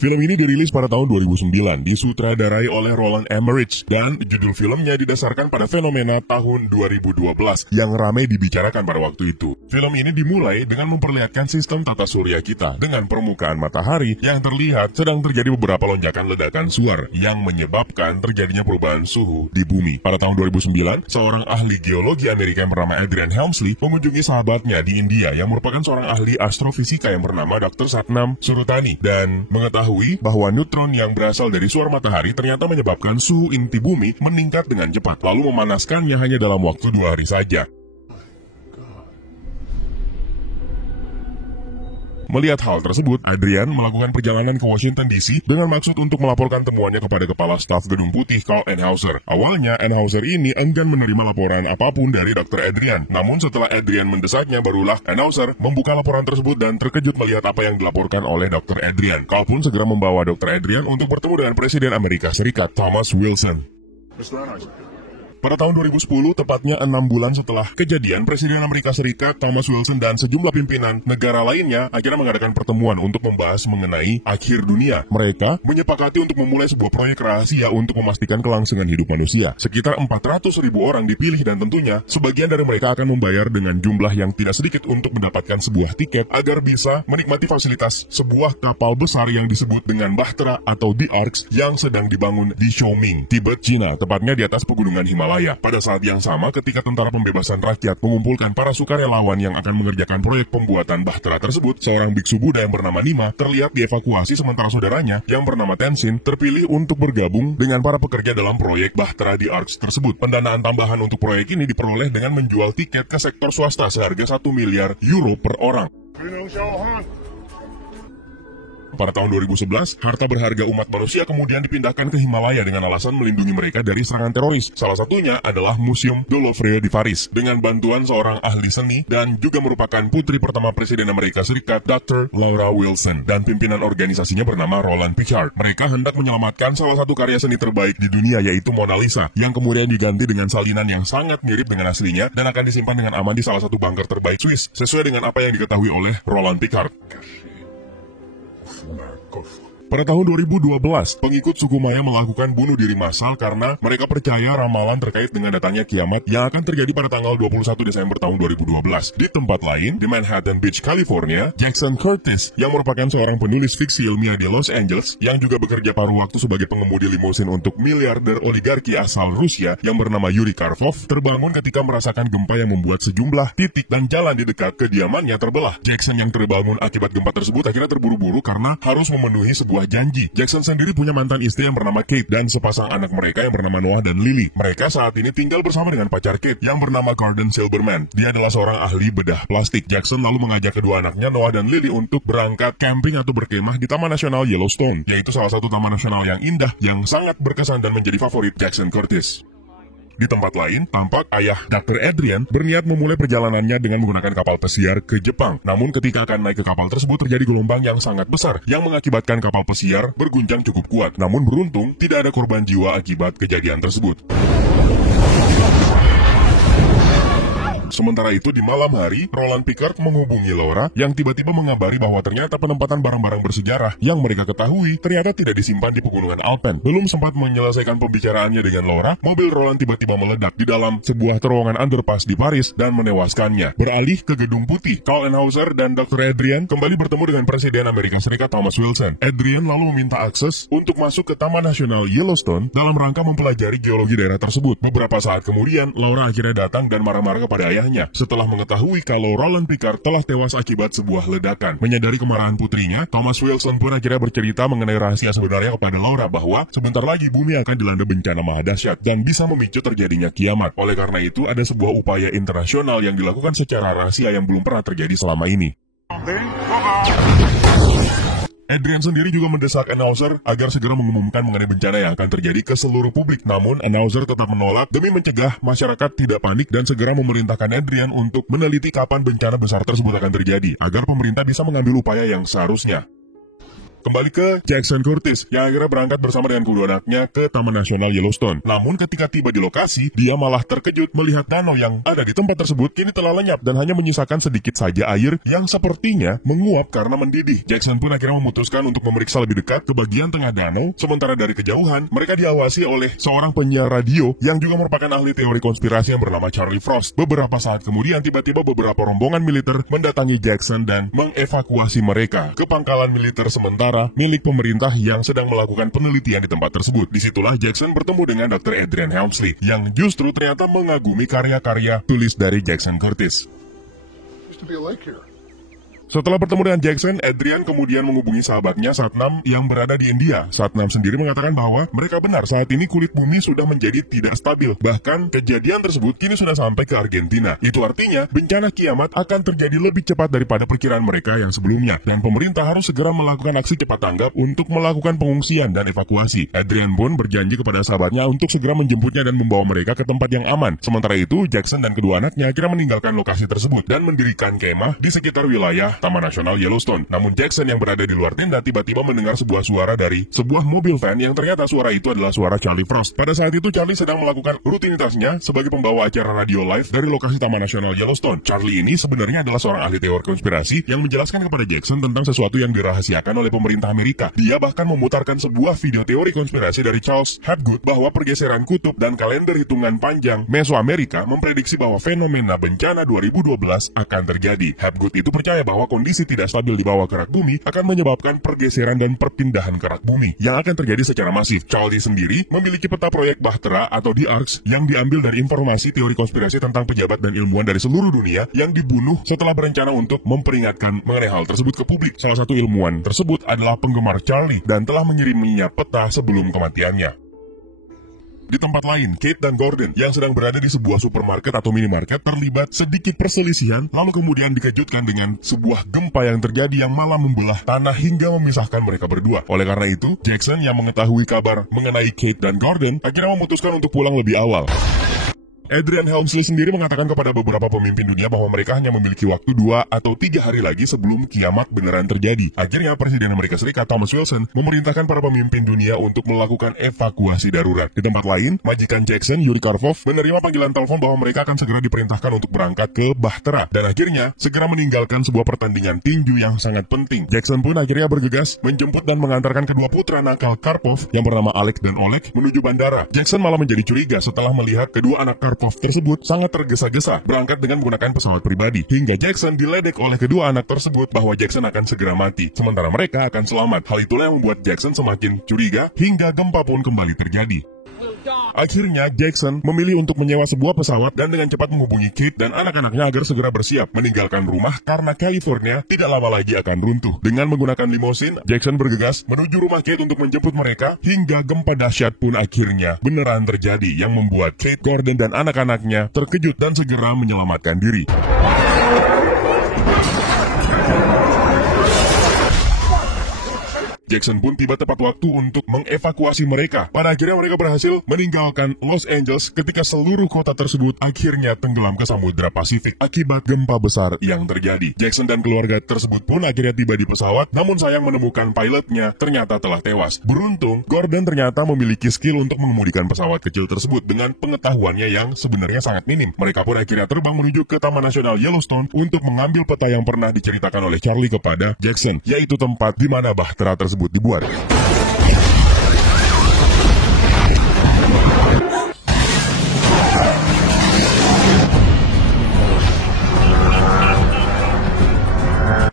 Film ini dirilis pada tahun 2009, disutradarai oleh Roland Emmerich, dan judul filmnya didasarkan pada fenomena tahun 2012 yang ramai dibicarakan pada waktu itu. Film ini dimulai dengan memperlihatkan sistem tata surya kita dengan permukaan matahari yang terlihat sedang terjadi beberapa lonjakan ledakan suar yang menyebabkan terjadinya perubahan suhu di bumi. Pada tahun 2009, seorang ahli geologi Amerika yang bernama Adrian Helmsley mengunjungi sahabatnya di India yang merupakan seorang ahli astrofisika yang bernama Dr. Satnam Surutani dan mengetahui bahwa neutron yang berasal dari suar matahari ternyata menyebabkan suhu inti bumi meningkat dengan cepat, lalu memanaskannya hanya dalam waktu 2 hari saja. Melihat hal tersebut, Adrian melakukan perjalanan ke Washington DC dengan maksud untuk melaporkan temuannya kepada Kepala Staf Gedung Putih Karl Enhauser. Awalnya, Enhauser ini enggan menerima laporan apapun dari Dr. Adrian. Namun setelah Adrian mendesaknya, barulah Enhauser membuka laporan tersebut dan terkejut melihat apa yang dilaporkan oleh Dr. Adrian. Karl pun segera membawa Dr. Adrian untuk bertemu dengan Presiden Amerika Serikat, Thomas Wilson. Pada tahun 2010, tepatnya 6 bulan setelah kejadian, Presiden Amerika Serikat, Thomas Wilson, dan sejumlah pimpinan negara lainnya akhirnya mengadakan pertemuan untuk membahas mengenai akhir dunia. Mereka menyepakati untuk memulai sebuah proyek rahasia untuk memastikan kelangsungan hidup manusia. Sekitar 400.000 orang dipilih dan tentunya sebagian dari mereka akan membayar dengan jumlah yang tidak sedikit untuk mendapatkan sebuah tiket agar bisa menikmati fasilitas sebuah kapal besar yang disebut dengan Bahtera atau The Arks yang sedang dibangun di Xiaoming, Tibet, Cina, tepatnya di atas pegunungan Himalaya. Pada saat yang sama, ketika Tentara Pembebasan Rakyat mengumpulkan para sukarelawan yang akan mengerjakan proyek pembuatan Bahtera tersebut, seorang biksu Buddha yang bernama Nima terlihat dievakuasi sementara saudaranya yang bernama Tenzin terpilih untuk bergabung dengan para pekerja dalam proyek Bahtera di Arks tersebut. Pendanaan tambahan untuk proyek ini diperoleh dengan menjual tiket ke sektor swasta seharga 1 miliar euro per orang. Pada tahun 2011, harta berharga umat manusia kemudian dipindahkan ke Himalaya dengan alasan melindungi mereka dari serangan teroris. Salah satunya adalah Museum de Louvre di Paris, dengan bantuan seorang ahli seni dan juga merupakan putri pertama Presiden Amerika Serikat, Dr. Laura Wilson, dan pimpinan organisasinya bernama Roland Picard. Mereka hendak menyelamatkan salah satu karya seni terbaik di dunia, yaitu Mona Lisa, yang kemudian diganti dengan salinan yang sangat mirip dengan aslinya dan akan disimpan dengan aman di salah satu bunker terbaik Swiss, sesuai dengan apa yang diketahui oleh Roland Picard. Pada tahun 2012, pengikut suku Maya melakukan bunuh diri massal karena mereka percaya ramalan terkait dengan datangnya kiamat yang akan terjadi pada tanggal 21 Desember tahun 2012. Di tempat lain, di Manhattan Beach, California, Jackson Curtis, yang merupakan seorang penulis fiksi ilmiah di Los Angeles, yang juga bekerja paruh waktu sebagai pengemudi limusin untuk miliarder oligarki asal Rusia yang bernama Yuri Karpov, terbangun ketika merasakan gempa yang membuat sejumlah titik dan jalan di dekat kediamannya terbelah. Jackson yang terbangun akibat gempa tersebut akhirnya terburu-buru karena harus memenuhi sebuah janji. Jackson sendiri punya mantan istri yang bernama Kate dan sepasang anak mereka yang bernama Noah dan Lily. Mereka saat ini tinggal bersama dengan pacar Kate yang bernama Gordon Silberman. Dia adalah seorang ahli bedah plastik. Jackson lalu mengajak kedua anaknya Noah dan Lily untuk berangkat camping atau berkemah di Taman Nasional Yellowstone, yaitu salah satu taman nasional yang indah yang sangat berkesan dan menjadi favorit Jackson Curtis. Di tempat lain, tampak ayah Dr. Adrian berniat memulai perjalanannya dengan menggunakan kapal pesiar ke Jepang. Namun ketika akan naik ke kapal tersebut terjadi gelombang yang sangat besar yang mengakibatkan kapal pesiar berguncang cukup kuat. Namun beruntung, tidak ada korban jiwa akibat kejadian tersebut. Sementara itu di malam hari, Roland Picard menghubungi Laura yang tiba-tiba mengabari bahwa ternyata penempatan barang-barang bersejarah yang mereka ketahui ternyata tidak disimpan di pegunungan Alpen. Belum sempat menyelesaikan pembicaraannya dengan Laura, mobil Roland tiba-tiba meledak di dalam sebuah terowongan underpass di Paris dan menewaskannya. Beralih ke Gedung Putih, Karl Enhauser dan Dr. Adrian kembali bertemu dengan Presiden Amerika Serikat Thomas Wilson. Adrian lalu meminta akses untuk masuk ke Taman Nasional Yellowstone dalam rangka mempelajari geologi daerah tersebut. Beberapa saat kemudian, Laura akhirnya datang dan marah-marah kepada ayahnya setelah mengetahui kalau Roland Picard telah tewas akibat sebuah ledakan. Menyadari kemarahan putrinya, Thomas Wilson pun akhirnya bercerita mengenai rahasia sebenarnya kepada Laura bahwa sebentar lagi bumi akan dilanda bencana maha dahsyat dan bisa memicu terjadinya kiamat. Oleh karena itu, ada sebuah upaya internasional yang dilakukan secara rahasia yang belum pernah terjadi selama ini. Adrian sendiri juga mendesak Enhauser agar segera mengumumkan mengenai bencana yang akan terjadi ke seluruh publik. Namun, Enhauser tetap menolak demi mencegah masyarakat tidak panik dan segera memerintahkan Adrian untuk meneliti kapan bencana besar tersebut akan terjadi, agar pemerintah bisa mengambil upaya yang seharusnya. Kembali ke Jackson Curtis, yang akhirnya berangkat bersama dengan kedua anaknya ke Taman Nasional Yellowstone. Namun ketika tiba di lokasi, dia malah terkejut melihat danau yang ada di tempat tersebut kini telah lenyap dan hanya menyisakan sedikit saja air yang sepertinya menguap karena mendidih. Jackson pun akhirnya memutuskan untuk memeriksa lebih dekat ke bagian tengah danau, sementara dari kejauhan, mereka diawasi oleh seorang penyiar radio yang juga merupakan ahli teori konspirasi yang bernama Charlie Frost. Beberapa saat kemudian, tiba-tiba beberapa rombongan militer mendatangi Jackson dan mengevakuasi mereka ke pangkalan militer sementara milik pemerintah yang sedang melakukan penelitian di tempat tersebut. Disitulah Jackson bertemu dengan Dr. Adrian Helmsley yang justru ternyata mengagumi karya-karya tulis dari Jackson Curtis. Setelah bertemu dengan Jackson, Adrian kemudian menghubungi sahabatnya Satnam yang berada di India. Satnam sendiri mengatakan bahwa mereka benar saat ini kulit bumi sudah menjadi tidak stabil. Bahkan kejadian tersebut kini sudah sampai ke Argentina. Itu artinya bencana kiamat akan terjadi lebih cepat daripada perkiraan mereka yang sebelumnya. Dan pemerintah harus segera melakukan aksi cepat tanggap untuk melakukan pengungsian dan evakuasi. Adrian pun berjanji kepada sahabatnya untuk segera menjemputnya dan membawa mereka ke tempat yang aman. Sementara itu, Jackson dan kedua anaknya akhirnya meninggalkan lokasi tersebut dan mendirikan kemah di sekitar wilayah Taman Nasional Yellowstone. Namun Jackson yang berada di luar tenda tiba-tiba mendengar sebuah suara dari sebuah mobil van yang ternyata suara itu adalah suara Charlie Frost. Pada saat itu Charlie sedang melakukan rutinitasnya sebagai pembawa acara radio live dari lokasi Taman Nasional Yellowstone. Charlie ini sebenarnya adalah seorang ahli teori konspirasi yang menjelaskan kepada Jackson tentang sesuatu yang dirahasiakan oleh pemerintah Amerika. Dia bahkan memutarkan sebuah video teori konspirasi dari Charles Hapgood bahwa pergeseran kutub dan kalender hitungan panjang Mesoamerika memprediksi bahwa fenomena bencana 2012 akan terjadi. Hapgood itu percaya bahwa kondisi tidak stabil di bawah kerak bumi akan menyebabkan pergeseran dan perpindahan kerak bumi yang akan terjadi secara masif. Charlie sendiri memiliki peta proyek Bahtera atau The Arks yang diambil dari informasi teori konspirasi tentang pejabat dan ilmuwan dari seluruh dunia yang dibunuh setelah berencana untuk memperingatkan mengenai hal tersebut ke publik. Salah satu ilmuwan tersebut adalah penggemar Charlie dan telah mengiriminya peta sebelum kematiannya. Di tempat lain, Kate dan Gordon yang sedang berada di sebuah supermarket atau minimarket terlibat sedikit perselisihan, lalu kemudian dikejutkan dengan sebuah gempa yang terjadi yang malah membelah tanah hingga memisahkan mereka berdua. Oleh karena itu, Jackson yang mengetahui kabar mengenai Kate dan Gordon akhirnya memutuskan untuk pulang lebih awal. Adrian Helmsley sendiri mengatakan kepada beberapa pemimpin dunia bahwa mereka hanya memiliki waktu 2 atau 3 hari lagi sebelum kiamat beneran terjadi. Akhirnya Presiden Amerika Serikat Thomas Wilson memerintahkan para pemimpin dunia untuk melakukan evakuasi darurat. Di tempat lain, majikan Jackson, Yuri Karpov, menerima panggilan telepon bahwa mereka akan segera diperintahkan untuk berangkat ke Bahtera dan akhirnya segera meninggalkan sebuah pertandingan tinju yang sangat penting. Jackson pun akhirnya bergegas menjemput dan mengantarkan kedua putra nakal Karpov yang bernama Alec dan Oleg menuju bandara. Jackson malah menjadi curiga setelah melihat kedua anak Karpov tersebut sangat tergesa-gesa berangkat dengan menggunakan pesawat pribadi, hingga Jackson diledek oleh kedua anak tersebut bahwa Jackson akan segera mati, sementara mereka akan selamat. Hal itulah yang membuat Jackson semakin curiga hingga gempa pun kembali terjadi. Akhirnya Jackson memilih untuk menyewa sebuah pesawat dan dengan cepat menghubungi Kate dan anak-anaknya agar segera bersiap meninggalkan rumah karena California tidak lama lagi akan runtuh. Dengan menggunakan limosin, Jackson bergegas menuju rumah Kate untuk menjemput mereka hingga gempa dahsyat pun akhirnya beneran terjadi yang membuat Kate, Gordon dan anak-anaknya terkejut dan segera menyelamatkan diri. Jackson pun tiba tepat waktu untuk mengevakuasi mereka. Pada akhirnya mereka berhasil meninggalkan Los Angeles ketika seluruh kota tersebut akhirnya tenggelam ke Samudra Pasifik akibat gempa besar yang terjadi. Jackson dan keluarga tersebut pun akhirnya tiba di pesawat, namun sayang menemukan pilotnya ternyata telah tewas. Beruntung, Gordon ternyata memiliki skill untuk mengemudikan pesawat kecil tersebut dengan pengetahuannya yang sebenarnya sangat minim. Mereka pun akhirnya terbang menuju ke Taman Nasional Yellowstone untuk mengambil peta yang pernah diceritakan oleh Charlie kepada Jackson, yaitu tempat di mana Bahtera tersebut dibuat.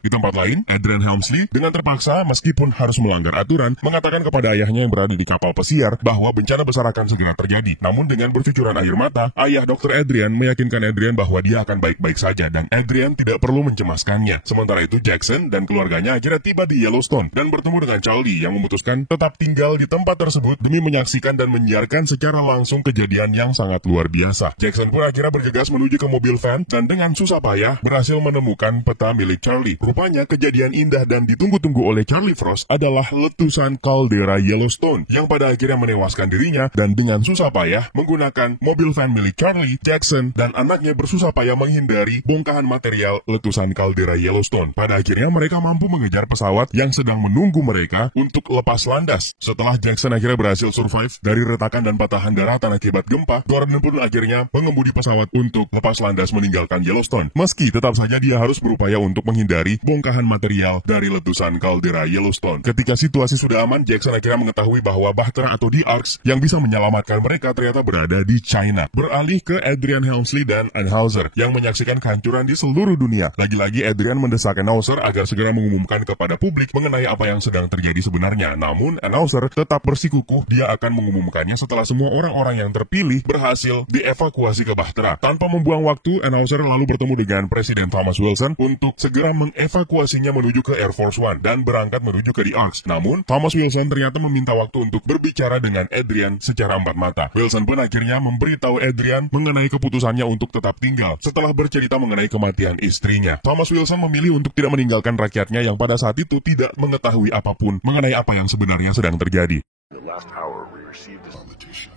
Di tempat lain, Adrian Helmsley dengan terpaksa meskipun harus melanggar aturan mengatakan kepada ayahnya yang berada di kapal pesiar bahwa bencana besar akan segera terjadi. Namun dengan bercucuran air mata, ayah Dr. Adrian meyakinkan Adrian bahwa dia akan baik-baik saja dan Adrian tidak perlu mencemaskannya. Sementara itu Jackson dan keluarganya akhirnya tiba di Yellowstone dan bertemu dengan Charlie yang memutuskan tetap tinggal di tempat tersebut demi menyaksikan dan menyiarkan secara langsung kejadian yang sangat luar biasa. Jackson pun akhirnya bergegas menuju ke mobil van dan dengan susah payah berhasil menemukan peta milik Charlie. Rupanya kejadian indah dan ditunggu-tunggu oleh Charlie Frost adalah letusan kaldera Yellowstone yang pada akhirnya menewaskan dirinya, dan dengan susah payah menggunakan mobil van milik Charlie, Jackson, dan anaknya bersusah payah menghindari bongkahan material letusan kaldera Yellowstone. Pada akhirnya mereka mampu mengejar pesawat yang sedang menunggu mereka untuk lepas landas. Setelah Jackson akhirnya berhasil survive dari retakan dan patahan daratan akibat gempa, Gordon pun akhirnya mengemudi pesawat untuk lepas landas meninggalkan Yellowstone. Meski tetap saja dia harus berupaya untuk menghindari bongkahan material dari letusan kaldera Yellowstone. Ketika situasi sudah aman, Jackson akhirnya mengetahui bahwa bahtera atau The Arks yang bisa menyelamatkan mereka ternyata berada di China. Beralih ke Adrian Helmsley dan Anheuser yang menyaksikan kehancuran di seluruh dunia. Lagi-lagi Adrian mendesak Anheuser agar segera mengumumkan kepada publik mengenai apa yang sedang terjadi sebenarnya. Namun Anheuser tetap bersikukuh dia akan mengumumkannya setelah semua orang-orang yang terpilih berhasil dievakuasi ke bahtera. Tanpa membuang waktu, Anheuser lalu bertemu dengan Presiden Thomas Wilson untuk segera mengevakuasinya menuju ke Air Force One dan berangkat menuju ke The Arks. Namun, Thomas Wilson ternyata meminta waktu untuk berbicara dengan Adrian secara empat mata. Wilson pun akhirnya memberitahu Adrian mengenai keputusannya untuk tetap tinggal setelah bercerita mengenai kematian istrinya. Thomas Wilson memilih untuk tidak meninggalkan rakyatnya yang pada saat itu tidak mengetahui apapun mengenai apa yang sebenarnya sedang terjadi.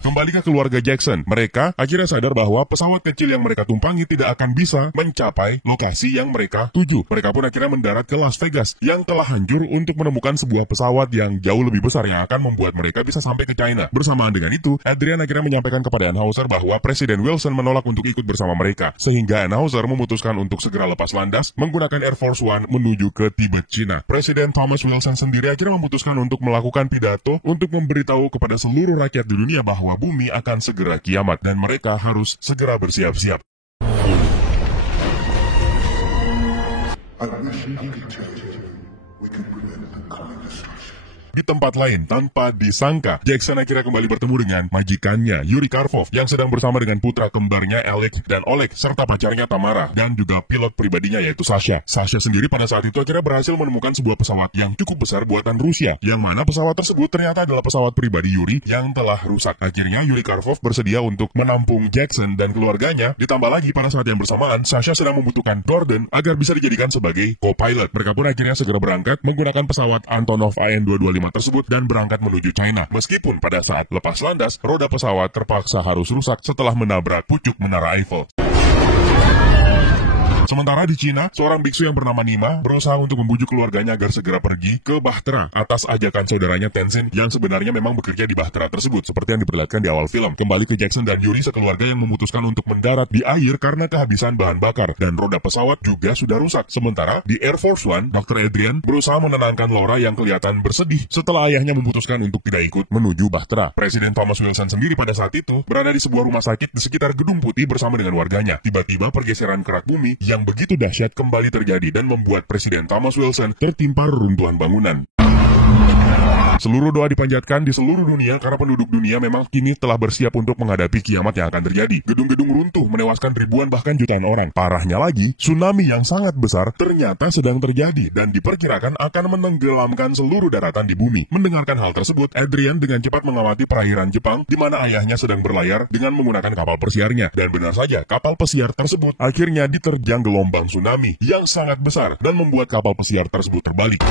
Kembali ke keluarga Jackson, mereka akhirnya sadar bahwa pesawat kecil yang mereka tumpangi tidak akan bisa mencapai lokasi yang mereka tuju. Mereka pun akhirnya mendarat ke Las Vegas yang telah hancur untuk menemukan sebuah pesawat yang jauh lebih besar yang akan membuat mereka bisa sampai ke China. Bersamaan dengan itu, Adrian akhirnya menyampaikan kepada Anheuser bahwa Presiden Wilson menolak untuk ikut bersama mereka, sehingga Anheuser memutuskan untuk segera lepas landas menggunakan Air Force One menuju ke Tibet, China. Presiden Thomas Wilson sendiri akhirnya memutuskan untuk melakukan pidato untuk memberitahu kepada seluruh rakyat di dunia bahwa bumi akan segera kiamat dan mereka harus segera bersiap-siap. Di tempat lain, tanpa disangka, Jackson akhirnya kembali bertemu dengan majikannya, Yuri Karpov, yang sedang bersama dengan putra kembarnya Alec dan Oleg, serta pacarnya Tamara, dan juga pilot pribadinya yaitu Sasha. Sasha sendiri pada saat itu akhirnya berhasil menemukan sebuah pesawat yang cukup besar buatan Rusia, yang mana pesawat tersebut ternyata adalah pesawat pribadi Yuri yang telah rusak. Akhirnya Yuri Karpov bersedia untuk menampung Jackson dan keluarganya, ditambah lagi pada saat yang bersamaan, Sasha sedang membutuhkan Gordon agar bisa dijadikan sebagai co-pilot. Mereka pun akhirnya segera berangkat menggunakan pesawat Antonov AN-225 tersebut dan berangkat menuju China. Meskipun pada saat lepas landas, roda pesawat terpaksa harus rusak setelah menabrak pucuk menara Eiffel. Sementara di Cina, seorang biksu yang bernama Nima berusaha untuk membujuk keluarganya agar segera pergi ke bahtera atas ajakan saudaranya Tenzin yang sebenarnya memang bekerja di bahtera tersebut, seperti yang diperlihatkan di awal film. Kembali ke Jackson dan Yuri, sekeluarga yang memutuskan untuk mendarat di air karena kehabisan bahan bakar, dan roda pesawat juga sudah rusak. Sementara di Air Force One, Dr. Adrian berusaha menenangkan Laura yang kelihatan bersedih setelah ayahnya memutuskan untuk tidak ikut menuju bahtera. Presiden Thomas Wilson sendiri pada saat itu berada di sebuah rumah sakit di sekitar Gedung Putih bersama dengan warganya. Tiba-tiba pergeseran kerak bumi yang begitu dahsyat kembali terjadi dan membuat Presiden Thomas Wilson tertimpa reruntuhan bangunan. Seluruh doa dipanjatkan di seluruh dunia karena penduduk dunia memang kini telah bersiap untuk menghadapi kiamat yang akan terjadi. Gedung-gedung runtuh menewaskan ribuan bahkan jutaan orang. Parahnya lagi, tsunami yang sangat besar ternyata sedang terjadi dan diperkirakan akan menenggelamkan seluruh daratan di bumi. Mendengarkan hal tersebut, Adrian dengan cepat mengamati perairan Jepang di mana ayahnya sedang berlayar dengan menggunakan kapal pesiarnya. Dan benar saja, kapal pesiar tersebut akhirnya diterjang gelombang tsunami yang sangat besar dan membuat kapal pesiar tersebut terbalik.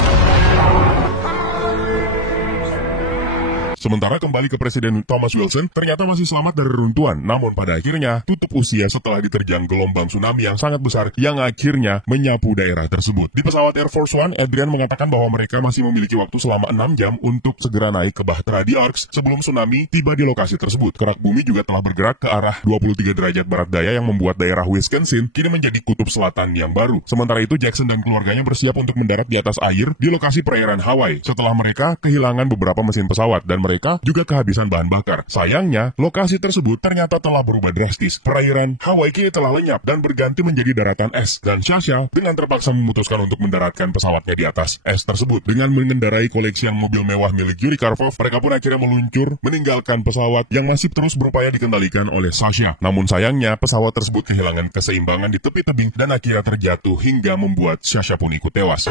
Sementara kembali ke Presiden Thomas Wilson, ternyata masih selamat dari runtuhan, namun pada akhirnya tutup usia setelah diterjang gelombang tsunami yang sangat besar yang akhirnya menyapu daerah tersebut. Di pesawat Air Force One, Adrian mengatakan bahwa mereka masih memiliki waktu selama 6 jam untuk segera naik ke bahtera The Arks sebelum tsunami tiba di lokasi tersebut. Kerak bumi juga telah bergerak ke arah 23 derajat barat daya yang membuat daerah Wisconsin kini menjadi kutub selatan yang baru. Sementara itu, Jackson dan keluarganya bersiap untuk mendarat di atas air di lokasi perairan Hawaii setelah mereka kehilangan beberapa mesin pesawat dan mereka juga kehabisan bahan bakar. Sayangnya, lokasi tersebut ternyata telah berubah drastis. Perairan Hawaii kini telah lenyap dan berganti menjadi daratan es. Dan Sasha dengan terpaksa memutuskan untuk mendaratkan pesawatnya di atas es tersebut. Dengan mengendarai koleksian mobil mewah milik Yuri Karpov, mereka pun akhirnya meluncur meninggalkan pesawat yang masih terus berupaya dikendalikan oleh Sasha. Namun sayangnya, pesawat tersebut kehilangan keseimbangan di tepi tebing dan akhirnya terjatuh hingga membuat Sasha pun ikut tewas.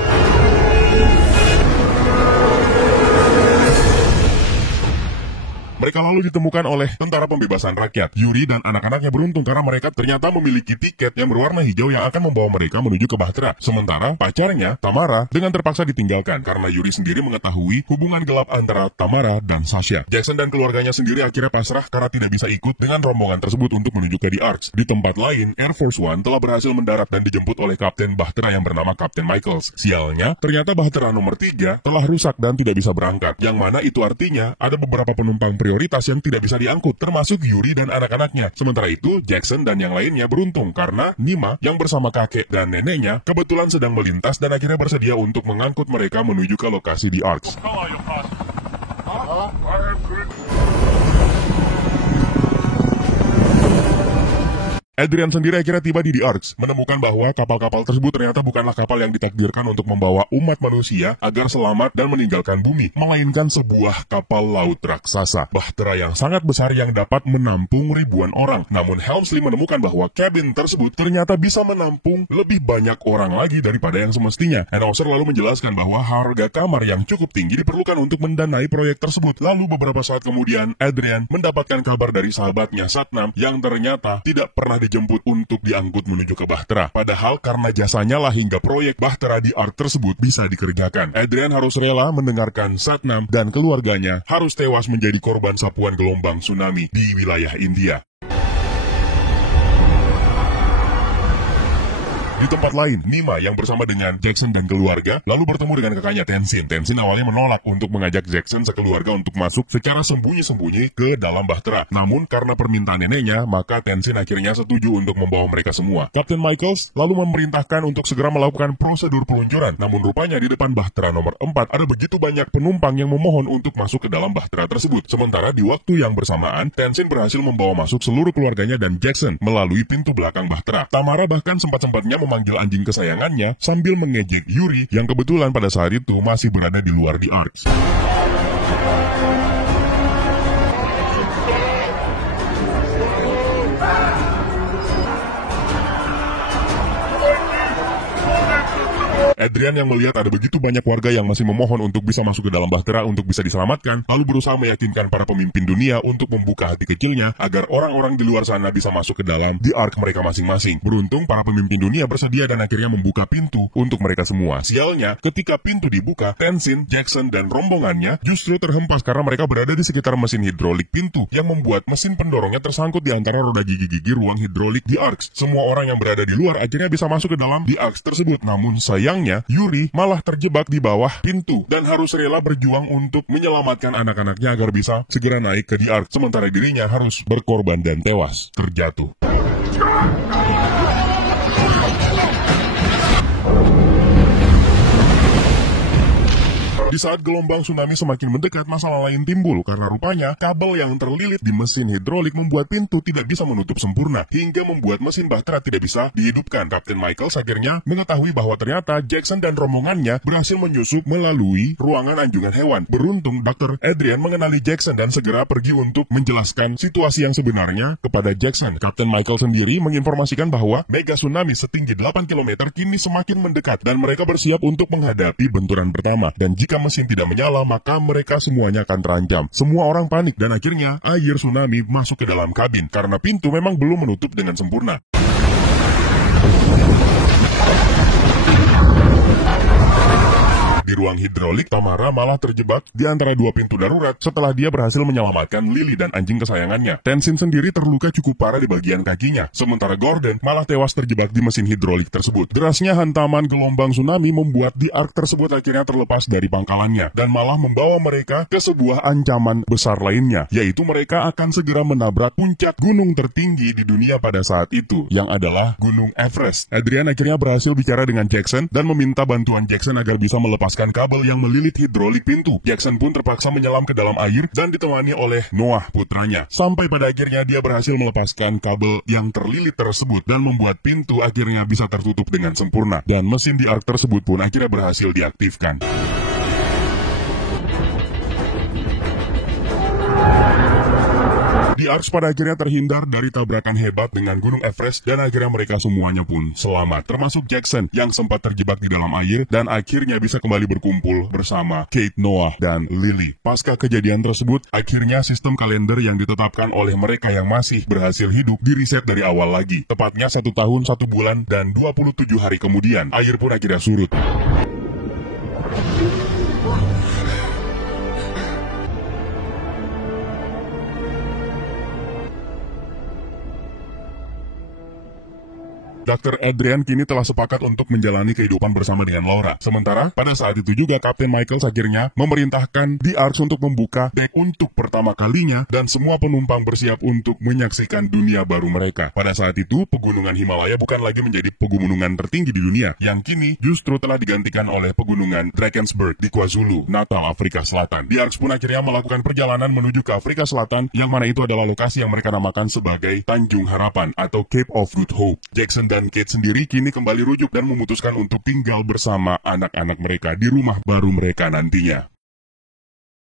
Mereka lalu ditemukan oleh tentara pembebasan rakyat. Yuri dan anak-anaknya beruntung karena mereka ternyata memiliki tiket yang berwarna hijau yang akan membawa mereka menuju ke Bahtera. Sementara pacarnya, Tamara, dengan terpaksa ditinggalkan karena Yuri sendiri mengetahui hubungan gelap antara Tamara dan Sasha. Jackson dan keluarganya sendiri akhirnya pasrah karena tidak bisa ikut dengan rombongan tersebut untuk menuju ke The Arks. Di tempat lain, Air Force One telah berhasil mendarat dan dijemput oleh Kapten Bahtera yang bernama Kapten Michaels. Sialnya, ternyata Bahtera nomor 3 telah rusak dan tidak bisa berangkat. Yang mana itu artinya ada beberapa penumpang prioritas yang tidak bisa diangkut, termasuk Yuri dan anak-anaknya. Sementara itu, Jackson dan yang lainnya beruntung karena Nima yang bersama kakek dan neneknya kebetulan sedang melintas dan akhirnya bersedia untuk mengangkut mereka menuju ke lokasi The Arks. Adrian sendiri akhirnya tiba di The Arks, menemukan bahwa kapal-kapal tersebut ternyata bukanlah kapal yang ditakdirkan untuk membawa umat manusia agar selamat dan meninggalkan bumi, melainkan sebuah kapal laut raksasa, Bahtera yang sangat besar yang dapat menampung ribuan orang. Namun Helmsley menemukan bahwa kabin tersebut ternyata bisa menampung lebih banyak orang lagi daripada yang semestinya. Anheuser lalu menjelaskan bahwa harga kamar yang cukup tinggi diperlukan untuk mendanai proyek tersebut. Lalu beberapa saat kemudian, Adrian mendapatkan kabar dari sahabatnya Satnam yang ternyata tidak pernah dijemput untuk diangkut menuju ke Bahtera. Padahal karena jasanya lah hingga proyek Bahtera di Ark tersebut bisa dikerjakan. Adrian harus rela mendengarkan Satnam dan keluarganya harus tewas menjadi korban sapuan gelombang tsunami di wilayah India. Di tempat lain, Nima yang bersama dengan Jackson dan keluarga lalu bertemu dengan kakaknya Tenzin. Tenzin awalnya menolak untuk mengajak Jackson sekeluarga untuk masuk secara sembunyi-sembunyi ke dalam Bahtera. Namun karena permintaan neneknya, maka Tenzin akhirnya setuju untuk membawa mereka semua. Kapten Michaels lalu memerintahkan untuk segera melakukan prosedur peluncuran. Namun rupanya di depan Bahtera nomor 4 ada begitu banyak penumpang yang memohon untuk masuk ke dalam Bahtera tersebut. Sementara di waktu yang bersamaan, Tenzin berhasil membawa masuk seluruh keluarganya dan Jackson melalui pintu belakang Bahtera. Tamara bahkan sempat-sempatnya memanggil anjing kesayangannya sambil mengejek Yuri yang kebetulan pada saat itu masih berada di luar The Arks. Adrian yang melihat ada begitu banyak warga yang masih memohon untuk bisa masuk ke dalam Bahtera untuk bisa diselamatkan, lalu berusaha meyakinkan para pemimpin dunia untuk membuka hati kecilnya agar orang-orang di luar sana bisa masuk ke dalam The Ark mereka masing-masing. Beruntung para pemimpin dunia bersedia dan akhirnya membuka pintu untuk mereka semua. Sialnya, ketika pintu dibuka, Tenzin, Jackson, dan rombongannya justru terhempas karena mereka berada di sekitar mesin hidrolik pintu yang membuat mesin pendorongnya tersangkut di antara roda gigi-gigi ruang hidrolik The Arks. Semua orang yang berada di luar akhirnya bisa masuk ke dalam The Arks tersebut. Namun sayangnya, Yuri malah terjebak di bawah pintu dan harus rela berjuang untuk menyelamatkan anak-anaknya agar bisa segera naik ke The Ark, sementara dirinya harus berkorban dan tewas terjatuh. Di saat gelombang tsunami semakin mendekat, masalah lain timbul karena rupanya kabel yang terlilit di mesin hidrolik membuat pintu tidak bisa menutup sempurna hingga membuat mesin Bahtera tidak bisa dihidupkan. Kapten Michaels akhirnya mengetahui bahwa ternyata Jackson dan rombongannya berhasil menyusup melalui ruangan anjungan hewan. Beruntung Dr. Adrian mengenali Jackson dan segera pergi untuk menjelaskan situasi yang sebenarnya kepada Jackson. Kapten Michael sendiri menginformasikan bahwa mega tsunami setinggi 8 km kini semakin mendekat dan mereka bersiap untuk menghadapi benturan pertama. Dan jika mesin tidak menyala, maka mereka semuanya akan terancam. Semua orang panik dan akhirnya air tsunami masuk ke dalam kabin karena pintu memang belum menutup dengan sempurna. Di ruang hidrolik, Tamara malah terjebak di antara dua pintu darurat setelah dia berhasil menyelamatkan Lily dan anjing kesayangannya. Tenzin sendiri terluka cukup parah di bagian kakinya, sementara Gordon malah tewas terjebak di mesin hidrolik tersebut. Derasnya hantaman gelombang tsunami membuat The Ark tersebut akhirnya terlepas dari pangkalannya dan malah membawa mereka ke sebuah ancaman besar lainnya, yaitu mereka akan segera menabrak puncak gunung tertinggi di dunia pada saat itu, yang adalah Gunung Everest. Adrian akhirnya berhasil bicara dengan Jackson dan meminta bantuan Jackson agar bisa melepaskan kabel yang melilit hidrolik pintu. Jackson pun terpaksa menyelam ke dalam air dan ditemani oleh Noah putranya. Sampai pada akhirnya dia berhasil melepaskan kabel yang terlilit tersebut dan membuat pintu akhirnya bisa tertutup dengan sempurna. Dan mesin di Ark tersebut pun akhirnya berhasil diaktifkan. Di The Arks pada akhirnya terhindar dari tabrakan hebat dengan Gunung Everest dan akhirnya mereka semuanya pun selamat, termasuk Jackson yang sempat terjebak di dalam air dan akhirnya bisa kembali berkumpul bersama Kate, Noah, dan Lily. Pasca kejadian tersebut, akhirnya sistem kalender yang ditetapkan oleh mereka yang masih berhasil hidup diriset dari awal lagi. Tepatnya 1 tahun, 1 bulan, dan 27 hari kemudian, air pun akhirnya surut. Dr. Adrian kini telah sepakat untuk menjalani kehidupan bersama dengan Laura. Sementara, pada saat itu juga Kapten Michael akhirnya memerintahkan The Arks untuk membuka dek untuk pertama kalinya dan semua penumpang bersiap untuk menyaksikan dunia baru mereka. Pada saat itu, pegunungan Himalaya bukan lagi menjadi pegunungan tertinggi di dunia, yang kini justru telah digantikan oleh pegunungan Drakensberg di KwaZulu, Natal, Afrika Selatan. The Arks pun akhirnya melakukan perjalanan menuju ke Afrika Selatan, yang mana itu adalah lokasi yang mereka namakan sebagai Tanjung Harapan atau Cape of Good Hope. Jackson dan Kate sendiri kini kembali rujuk dan memutuskan untuk tinggal bersama anak-anak mereka di rumah baru mereka nantinya.